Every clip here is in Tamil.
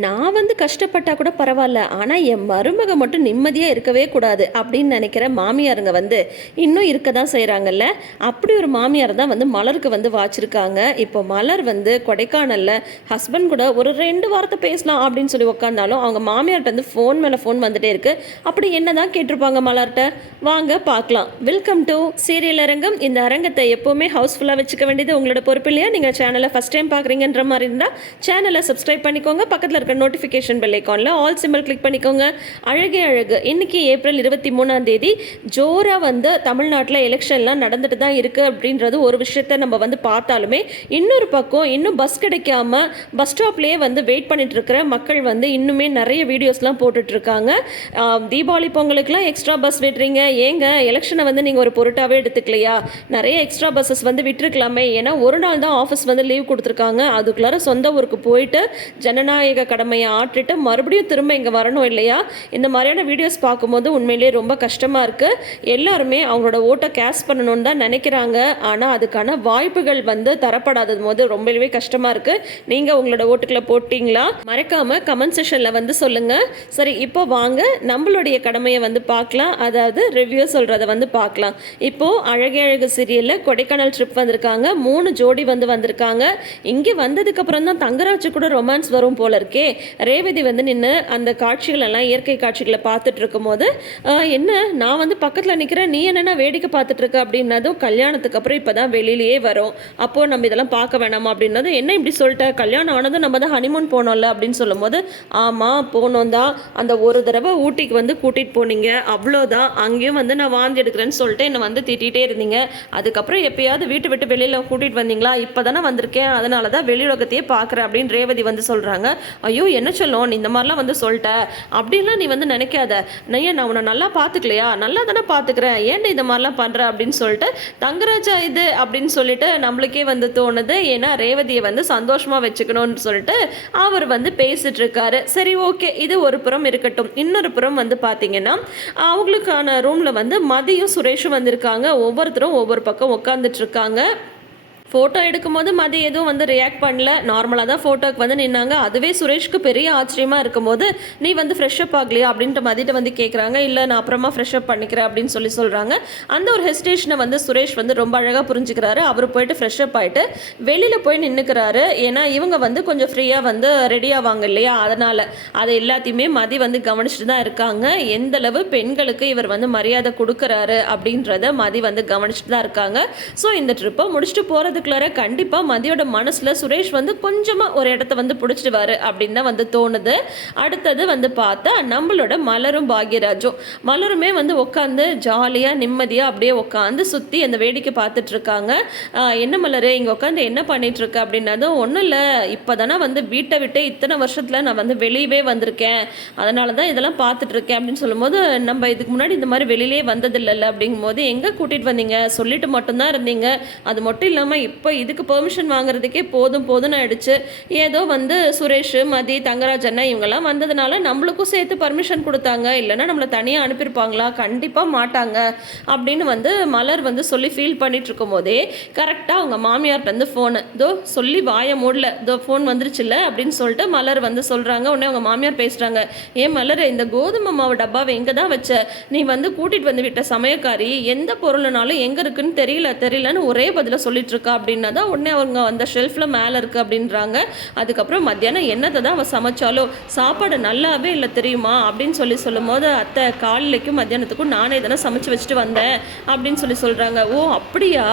நான் வந்து கஷ்டப்பட்டால் கூட பரவாயில்ல, ஆனால் என் மருமக மட்டும் நிம்மதியாக இருக்கவே கூடாது அப்படின்னு நினைக்கிற மாமியாருங்க வந்து இன்னும் இருக்க தான் செய்கிறாங்கல்ல. அப்படி ஒரு மாமியார் தான் வந்து மலருக்கு வந்து வாச்சிருக்காங்க. இப்போ மலர் வந்து கொடைக்கானலில் ஹஸ்பண்ட் கூட ஒரு 2 வாரத்தை பேசலாம் அப்படின்னு சொல்லி உட்காந்தாலும் அவங்க மாமியார்கிட்ட வந்து ஃபோன் மேலே ஃபோன் வந்துட்டே இருக்குது. அப்படி என்ன தான் கேட்டிருப்பாங்க மலர்கிட்ட, வாங்க பார்க்கலாம். வெல்கம் டு சீரியல் அரங்கம். இந்த அரங்கத்தை எப்போவுமே ஹவுஸ்ஃபுல்லாக வச்சுக்க வேண்டியது உங்களோட பொறுப்பு இல்லையா? நீங்கள் சேனலை ஃபஸ்ட் டைம் பார்க்குறீங்கன்ற மாதிரி இருந்தால் சேனலை சப்ஸ்கிரைப் பண்ணிக்கோங்க. பக்கத்தில் இருக்க நோட்டிஃபிகேஷன் பெல் ஐக்கானில் ஆல் சிம்பிள் கிளிக் பண்ணிக்கோங்க. அழகே அழகு. இன்னைக்கு ஏப்ரல் 23 ஜோராக வந்து தமிழ்நாட்டில் எலெக்ஷன்லாம் நடந்துட்டு தான் இருக்குது அப்படின்றது ஒரு விஷயத்தை நம்ம வந்து பார்த்தாலுமே, இன்னொரு பக்கம் இன்னும் பஸ் கிடைக்காம பஸ் ஸ்டாப்லேயே வந்து வெயிட் பண்ணிட்டு இருக்கிற மக்கள் வந்து இன்னுமே நிறைய வீடியோஸ்லாம் போட்டுட்ருக்காங்க. தீபாவளி பொங்கலுக்குலாம் எக்ஸ்ட்ரா பஸ் விடுறீங்க, ஏங்க எலெக்ஷனை வந்து நீங்கள் ஒரு பொருட்டாகவே எடுத்துக்கலையா? நிறைய எக்ஸ்ட்ரா பஸ்ஸஸ் வந்து விட்டுருக்கலாமே. ஏன்னா ஒரு நாள் தான் ஆஃபீஸ் வந்து லீவ் கொடுத்துருக்காங்க. அதுக்குள்ளார சொந்த ஊருக்கு போயிட்டு ஜனநாயக கடமையை ஆற்றிட்டு மறுபடியும் திரும்ப இங்கே வரணும் இல்லையா? இந்த மாதிரியான வீடியோஸ் பார்க்கும்போது உண்மையிலேயே ரொம்ப கஷ்டமாக இருக்குது. எல்லாருமே அவங்களோட ஓட்டை கேஷ் பண்ணணும்னு தான் நினைக்கிறாங்க. ஆனால் அதுக்கான வாய்ப்புகள் வந்து தரப்படாதது போது ரொம்பவே கஷ்டமாக இருக்குது. நீங்கள் உங்களோட ஓட்டுக்களை போட்டிங்களா? மறக்காமல் கமெண்ட் செஷனில் வந்து சொல்லுங்கள். சரி, இப்போ வாங்க நம்மளுடைய கடமையை வந்து பார்க்கலாம். அதாவது ரிவ்யூ சொல்கிறத வந்து பார்க்கலாம். இப்போது அழகே அழகு சீரியலில் கொடைக்கானல் ட்ரிப் வந்திருக்காங்க. 3 ஜோடி வந்து வந்திருக்காங்க. இங்கே வந்ததுக்கப்புறம் தான் தங்கராஜு கூட ரொமான்ஸ் வரும் போல இருக்கே. ரேவதி வந்து நின்று அந்த காட்சிகள் எல்லாம் இயற்கை காட்சிகளை பார்த்துட்டு இருக்கும்போது, என்ன நான் வந்து பக்கத்தில் நிற்கிறேன், நீ என்னென்ன வேடிக்கை பார்த்துட்டு இருக்க அப்படின்னதும், கல்யாணத்துக்கு அப்புறம் இப்போ தான் வெளியிலேயே வரும், அப்போது நம்ம இதெல்லாம் பார்க்க வேணாமா அப்படின்னதும், என்ன இப்படி சொல்லிட்டேன், கல்யாணம் ஆனதும் நம்ம தான் ஹனிமூன் போனோம்ல அப்படின்னு சொல்லும்போது, ஆமாம் போனோம் தான், அந்த ஒரு தடவை ஊட்டிக்கு வந்து கூட்டிகிட்டு போனீங்க, அவ்வளோதான், அங்கேயும் வந்து நான் வாந்தி எடுக்கிறேன்னு சொல்லிட்டு என்னை வந்து திட்டிகிட்டே இருந்தீங்க, அதுக்கப்புறம் எப்பயாவது வீட்டை விட்டு வெளியில் கூட்டிகிட்டு வந்தீங்களா? இப்போ தானே வந்திருக்கேன், அதனால தான் வெளியுலகத்தையே பார்க்குறேன் அப்படின்னு ரேவதி வந்து சொல்கிறாங்க. ஐயோ என்ன சொல்லும், நீ இந்த மாதிரிலாம் வந்து சொல்லிட்ட அப்படின்லாம் நீ வந்து நினைக்காத, நான் உன்னை நல்லா பார்த்துக்கலையா? நல்லா தானே பார்த்துக்கிறேன், ஏன் இந்த மாதிரிலாம் பண்ணுற அப்படின்னு சொல்லிட்டு தங்கராஜா இது அப்படின்னு சொல்லிட்டு நம்மளுக்கே வந்து தோணுது. ஏன்னா ரேவதியை வந்து சந்தோஷமாக வச்சுக்கணும்னு சொல்லிட்டு அவர் வந்து பேசிட்டு இருக்காரு. சரி ஓகே, இது ஒரு புறம் இருக்கட்டும். இன்னொரு புறம் வந்து பார்த்தீங்கன்னா அவங்களுக்கான ரூமில் வந்து மதியும் சுரேஷும் வந்திருக்காங்க. ஒவ்வொருத்தரும் ஒவ்வொரு பக்கம் உட்காந்துட்டு இருக்காங்க. ஃபோட்டோ எடுக்கும்போது மதி எதுவும் வந்து ரியாக்ட் பண்ணல, நார்மலாக தான் ஃபோட்டோக்கு வந்து நின்னாங்க. அதுவே சுரேஷ்க்கு பெரிய ஆச்சரியமாக இருக்கும்போது, நீ வந்து ஃப்ரெஷ்அப் ஆகலையா அப்படின்ட்டு மதிட்ட வந்து கேட்குறாங்க. இல்லை நான் அப்புறமா ஃப்ரெஷ்அப் பண்ணிக்கிறேன் அப்படின்னு சொல்கிறாங்க. அந்த ஒரு ஹெசிடேஷனை வந்து சுரேஷ் வந்து ரொம்ப அழகாக புரிஞ்சுக்கிறாரு. அவர் போயிட்டு ஃப்ரெஷ்அப் ஆகிட்டு வெளியில் போய் நின்றுக்கிறாரு. ஏன்னா இவங்க வந்து கொஞ்சம் ஃப்ரீயாக வந்து ரெடி ஆவாங்க இல்லையா? அதனால் அதை எல்லாத்தையுமே மதி வந்து கவனிச்சுட்டு தான் இருக்காங்க. எந்தளவு பெண்களுக்கு இவர் வந்து மரியாதை கொடுக்குறாரு அப்படின்றத மதி வந்து கவனிச்சுட்டு தான் இருக்காங்க. ஸோ இந்த ட்ரிப்பை முடிச்சுட்டு போகிறது கண்டிப்பாக மதியோட மனசில் சுரேஷ் வந்து கொஞ்சமாக ஒரு இடத்த வந்து பிடிச்சிடுவாரு அப்படின்னு தான் வந்து தோணுது. அடுத்தது வந்து பார்த்தா நம்மளோட மலரும் பாக்யராஜும் மலருமே வந்து உட்காந்து ஜாலியாக நிம்மதியாக அப்படியே உட்காந்து சுற்றி அந்த வேடிக்கை பார்த்துட்டு இருக்காங்க. என்ன மலரு இங்கே உட்காந்து என்ன பண்ணிட்டு இருக்க அப்படின்னதும், ஒன்றும் இல்லை, இப்போ தானே வந்து வீட்டை விட்டு இத்தனை வருஷத்தில் நான் வந்து வெளியவே வந்திருக்கேன், அதனால தான் இதெல்லாம் பார்த்துட்டு இருக்கேன் அப்படின்னு சொல்லும்போது, நம்ம இதுக்கு முன்னாடி இந்த மாதிரி வெளியிலே வந்ததில்லைல்ல அப்படிங்கும்போது, எங்கே கூட்டிகிட்டு வந்தீங்க, சொல்லிட்டு மட்டும்தான் இருந்தீங்க, அது மட்டும் இல்லாமல் இப்போ இதுக்கு பெர்மிஷன் வாங்குறதுக்கே போதும்னு ஆயிடுச்சு. ஏதோ வந்து சுரேஷ் மதி தங்கராஜ் அண்ணா இவங்கெல்லாம் வந்ததுனால நம்மளுக்கும் சேர்த்து பர்மிஷன் கொடுத்தாங்க, இல்லைன்னா நம்மளை தனியாக அனுப்பியிருப்பாங்களா? கண்டிப்பாக மாட்டாங்க அப்படின்னு வந்து மலர் வந்து சொல்லி ஃபீல் பண்ணிட்டு இருக்கும் போதே கரெக்டாக அவங்க மாமியார்ட்ட வந்து ஃபோனு இதோ சொல்லி வாய மூடல, இதோ ஃபோன் வந்துருச்சுல்ல அப்படின்னு சொல்லிட்டு மலர் வந்து சொல்கிறாங்க. உடனே அவங்க மாமியார் பேசுகிறாங்க, ஏன் மலர் இந்த கோதுமை மாவு டப்பாவை எங்கே தான் வச்ச, நீ வந்து கூட்டிகிட்டு வந்து விட்ட சமயக்காரி எந்த பொருள்னாலும் எங்கே இருக்குன்னு தெரியலன்னு ஒரே பதில சொல்லிட்டு இருக்கா அப்படின்னா தான் உடனே அவங்க அந்த ஷெல்ஃபில் மேலே இருக்குது அப்படின்றாங்க. அதுக்கப்புறம் மத்தியானம் என்னத்தை தான் அவள் சமைச்சாலும் சாப்பாடு நல்லாவே இல்லை தெரியுமா அப்படின்னு சொல்லும் போது, அத்தை காலையிலைக்கும் மத்தியானத்துக்கும் நானே தானே சமைச்சு வச்சுட்டு வந்தேன் அப்படின்னு சொல்கிறாங்க. ஓ அப்படியா?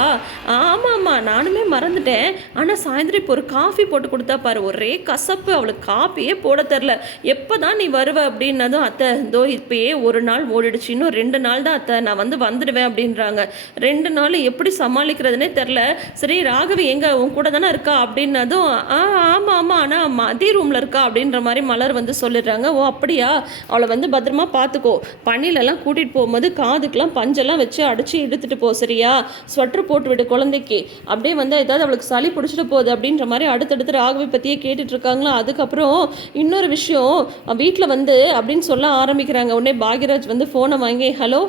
ஆமாம் நானுமே மறந்துட்டேன், ஆனால் சாயந்தரம் இப்போ ஒரு காஃபி போட்டு கொடுத்தா பாரு, ஒரே கசப்பு, அவளுக்கு காஃபியே போட தெரில, எப்போ தான் நீ வருவ அப்படின்னதும், அத்தை இதோ இப்பயே ஒரு நாள் ஓடிடுச்சு, இன்னும் 2 நாள் தான் அத்தை, நான் வந்து வந்துடுவேன் அப்படின்றாங்க. 2 நாள் எப்படி சமாளிக்கிறதுனே தெரில. சரி ராகவி எங்க உன் கூட தானே இருக்கா அப்படின்னதும், ஆமாம் ஆனால் மதி ரூமில் இருக்கா அப்படின்ற மாதிரி மலர் வந்து சொல்லிடுறாங்க. ஓ அப்படியா, அவளை வந்து பத்திரமா பார்த்துக்கோ, பனிலெல்லாம் கூட்டிகிட்டு போகும்போது காதுக்கெலாம் பஞ்செல்லாம் வச்சு அடித்து இழுத்துட்டு போ, சரியா? ஸ்வெட்டர் போட்டு விடு குழந்தைக்கு, அப்படியே வந்து ஏதாவது அவளுக்கு சளி பிடிச்சிட்டு போகுது அப்படின்ற மாதிரி அடுத்தடுத்து ராகவி பற்றியே கேட்டுட்டு இருக்காங்களா. அதுக்கப்புறம் இன்னொரு விஷயம் வீட்டில் வந்து அப்படின்னு சொல்ல ஆரம்பிக்கிறாங்க. உடனே பாக்யராஜ் வந்து ஃபோனை வாங்கி ஹலோ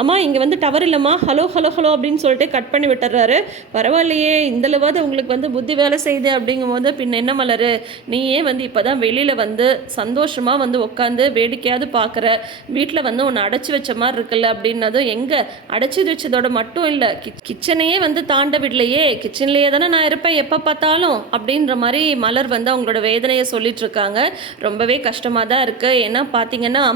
அம்மா இங்கே வந்து டவர் இல்லைம்மா, ஹலோ அப்படின்னு சொல்லிட்டு கட் பண்ணி விட்டுறாரு. பரவாயில்ல பரவாயில்லையே இந்தளவாவது உங்களுக்கு வந்து புத்தி வேலை செய்யுது அப்படிங்கும்போது பின்ன என்ன மலர், நீயே வந்து இப்போ தான் வெளியில் வந்து சந்தோஷமாக வந்து உட்காந்து வேடிக்கையாவது பார்க்குற, வீட்டில் வந்து உன்னை அடைச்சி வச்ச மாதிரி இருக்குல்ல அப்படின்னதும், எங்கே அடைச்சி வச்சதோட மட்டும் இல்லை கிச்சனையே வந்து தாண்ட விடலையே, கிச்சன்லேயே தானே நான் இருப்பேன் எப்போ பார்த்தாலும் அப்படின்ற மாதிரி மலர் வந்து அவங்களோட வேதனையை சொல்லிட்டு இருக்காங்க. ரொம்பவே கஷ்டமாக தான் இருக்குது. ஏன்னா பார்த்தீங்கன்னா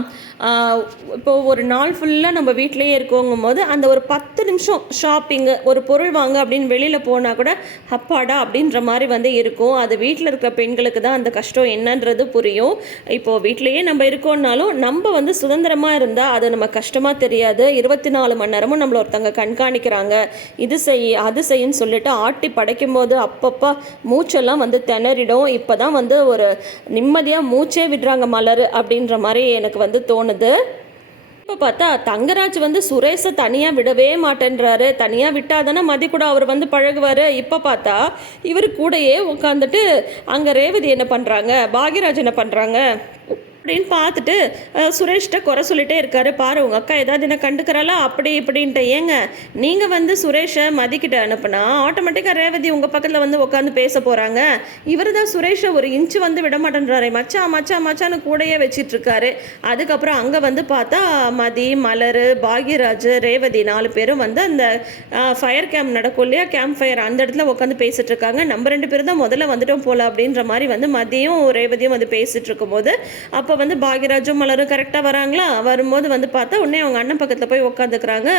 இப்போது ஒரு நாள் ஃபுல்லாக நம்ம வீட்டிலேயே இருக்கோங்கும் போது அந்த ஒரு 10 நிமிஷம் ஷாப்பிங்கு ஒரு பொருள் வாங்க அப்படின்னு வெளியில் போனால் கூட அப்பாடா அப்படின்ற மாதிரி வந்து இருக்கும். அது வீட்டில் இருக்கிற பெண்களுக்கு தான் அந்த கஷ்டம் என்னன்றது புரியும். இப்போது வீட்டிலையே நம்ம இருக்கோம்னாலும் நம்ம வந்து சுதந்திரமாக இருந்தால் அது நம்ம கஷ்டமாக தெரியாது. 24 மணி நேரமும் நம்மளை ஒருத்தங்க கண்காணிக்கிறாங்க, இது செய் அது செய்யுன்னு சொல்லிட்டு ஆட்டி படைக்கும் போது அப்பப்போ மூச்செல்லாம் வந்து திணறிடும். இப்போ தான் வந்து ஒரு நிம்மதியாக மூச்சே விடுறாங்க மலர் அப்படின்ற மாதிரி எனக்கு வந்து தோணுது. இப்போ பார்த்தா தங்கராஜ் வந்து சுரேஷை தனியாக விடவே மாட்டேன்றாரு. தனியாக விட்டால் தானே மதி கூட அவர் வந்து பழகுவார். இப்போ பார்த்தா இவர் கூடயே உட்காந்துட்டு அங்கே ரேவதி என்ன பண்ணுறாங்க, பாக்யராஜ் என்ன பண்ணுறாங்க அப்படின்னு பார்த்துட்டு சுரேஷ்கிட்ட குறை சொல்லிட்டே இருக்காரு. பாரு உங்கள் அக்கா ஏதாவது என்ன கண்டுக்கிறாளா அப்படி இப்படின்ட்டு. ஏங்க நீங்கள் வந்து சுரேஷை மதிக்கிட்ட அனுப்புனா ஆட்டோமேட்டிக்காக ரேவதி உங்கள் பக்கத்தில் வந்து உட்காந்து பேச போகிறாங்க. இவர் தான் சுரேஷை ஒரு இன்ச்சு வந்து விட மாட்டேன்றாரு. மச்சா மச்சா மச்சான்னு கூடையே வச்சிட்ருக்காரு. அதுக்கப்புறம் அங்கே வந்து பார்த்தா மதி, மலர், பாக்யராஜ், ரேவதி 4 பேரும் வந்து அந்த ஃபயர் கேம்ப் நடக்கும் இல்லையா, கேம்ப் ஃபயர், அந்த இடத்துல உட்காந்து பேசிகிட்டு இருக்காங்க. நம்ம 2 பேரும் தான் முதல்ல வந்துட்டோம் போல அப்படின்ற மாதிரி வந்து மதியும் ரேவதியும் வந்து பேசிகிட்டு இருக்கும்போது அப்போ வந்து பாக்யராஜும் மலரும் கரெக்டாக வராங்களா. வரும்போது வந்து பார்த்தா உடனே அவங்க அண்ணன் பக்கத்தில் போய் உட்காந்துக்கிறாங்க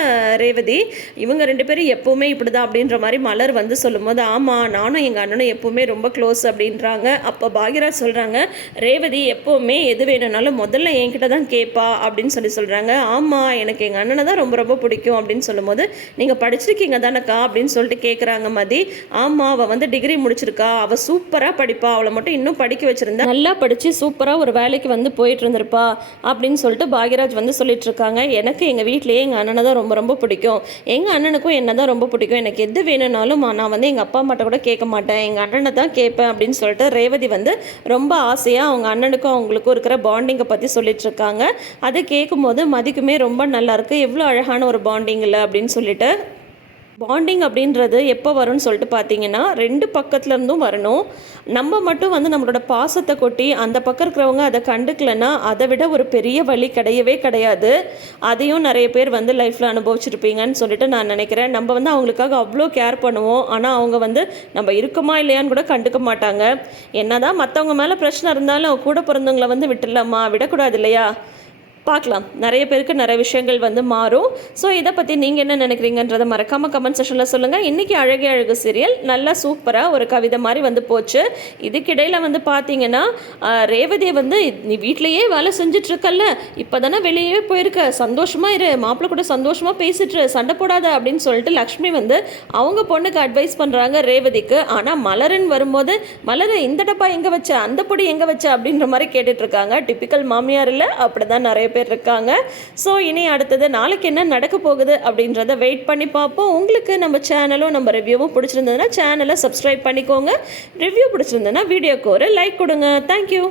ரேவதி. இவங்க 2 பேரும் எப்போவுமே இப்படி தான் அப்படின்ற மாதிரி மலர் வந்து சொல்லும்போது, ஆமாம் நானும் எங்கள் அண்ணனும் எப்போவுமே ரொம்ப க்ளோஸ் அப்படின்றாங்க. அப்போ பாக்யராஜ் சொல்கிறாங்க, ரேவதி எப்போவுமே எது வேணும்னாலும் முதல்ல என்கிட்ட தான் கேட்பா அப்படின்னு சொல்கிறாங்க. ஆமாம் எனக்கு எங்கள் அண்ணனை தான் ரொம்ப ரொம்ப பிடிக்கும் அப்படின்னு சொல்லும்போது, நீங்கள் படிச்சிருக்கீங்க தானக்கா அப்படின்னு சொல்லிட்டு கேட்குறாங்க மதி. ஆமாம் அவள் வந்து டிகிரி முடிச்சிருக்கா, அவள் சூப்பராக படிப்பா, அவளை மட்டும் இன்னும் படிக்க வச்சுருந்தா நல்லா படித்து சூப்பராக ஒரு வேலைக்கு வந்து போயிட்டு இருந்திருப்பா அப்படின்னு சொல்லிட்டு பாக்யராஜ் வந்து சொல்லிட்டு இருக்காங்க. எனக்கு எங்கள் வீட்டிலேயே எங்கள் அண்ணனை தான் ரொம்ப ரொம்ப பிடிக்கும், எங்கள் அண்ணனுக்கும் என்ன தான் ரொம்ப பிடிக்கும், எனக்கு எது வேணும்னாலும் நான் வந்து எங்கள் அப்பா அம்மாட்ட கூட கேட்க மாட்டேன், எங்கள் அண்ணனை தான் கேட்பேன் அப்படின்னு சொல்லிட்டு ரேவதி வந்து ரொம்ப ஆசையாக அவங்க அண்ணனுக்கும் அவங்களுக்கும் இருக்கிற பாண்டிங்கை பற்றி சொல்லிட்டு இருக்காங்க. அதை கேட்கும்போது மதிக்குமே ரொம்ப நல்லாயிருக்கு, எவ்வளோ அழகான ஒரு பாண்டிங் இல்லை அப்படின்னு சொல்லிட்டு. பாண்டிங் அப்படின்றது எப்போ வரும்னு சொல்லிட்டு பார்த்தீங்கன்னா 2 பக்கத்துலேருந்தும் வரணும். நம்ம மட்டும் வந்து நம்மளோட பாசத்தை கொட்டி அந்த பக்கம் இருக்கிறவங்க அதை கண்டுக்கலைன்னா அதை விட ஒரு பெரிய வழி கிடையவே கிடையாது. அதையும் நிறைய பேர் வந்து லைஃப்பில் அனுபவிச்சிருப்பீங்கன்னு சொல்லிட்டு நான் நினைக்கிறேன். நம்ம வந்து அவங்களுக்காக அவ்வளோ கேர் பண்ணுவோம், ஆனால் அவங்க வந்து நம்ம இருக்கோமா இல்லையான்னு கூட கண்டுக்க மாட்டாங்க. என்னதான் மற்றவங்க மேலே பிரச்சனை இருந்தாலும் கூட பிறந்தவங்களை வந்து விட்டுடலாமா, விடக்கூடாது இல்லையா. பார்க்கலாம், நிறைய பேருக்கு நிறைய விஷயங்கள் வந்து மாறும். ஸோ இதை பற்றி நீங்கள் என்ன நினைக்கிறீங்கன்றதை மறக்காமல் கமெண்ட் செக்ஷனில் சொல்லுங்கள். இன்றைக்கி அழகே அழகு சீரியல் நல்லா சூப்பராக ஒரு கவிதை மாதிரி வந்து போச்சு. இதுக்கிடையில் வந்து பார்த்தீங்கன்னா ரேவதியை வந்து நீ வீட்லேயே வேலை செஞ்சிட்ருக்கல்ல, இப்போ தானே வெளியே போயிருக்க, சந்தோஷமாக இரு, மாப்பிள்ளை கூட சந்தோஷமாக பேசிட்டு சண்டை போடாத அப்படின்னு சொல்லிட்டு லக்ஷ்மி வந்து அவங்க பொண்ணுக்கு அட்வைஸ் பண்ணுறாங்க ரேவதிக்கு. ஆனால் மலருன்னு வரும்போது மலர் இந்த டப்பா எங்கே வச்ச, அந்த பொடி எங்கே வச்ச அப்படின்ற மாதிரி கேட்டுட்ருக்காங்க. டிப்பிக்கல் மாமியார் இல்லை, அப்படி தான் நிறைய பேர் இருக்காங்க. ஸோ இனி அடுத்தது நாளைக்கு என்ன நடக்க போகுது அப்படின்றத வெயிட் பண்ணி பார்ப்போம். உங்களுக்கு நம்ம சேனலும் நம்ம ரிவ்யூவும் பிடிச்சிருந்ததுன்னா சேனலை சப்ஸ்கிரைப் பண்ணிக்கோங்க. ரிவ்யூ பிடிச்சிருந்ததுன்னா வீடியோக்கு ஒரு லைக் கொடுங்க. தேங்க்யூ.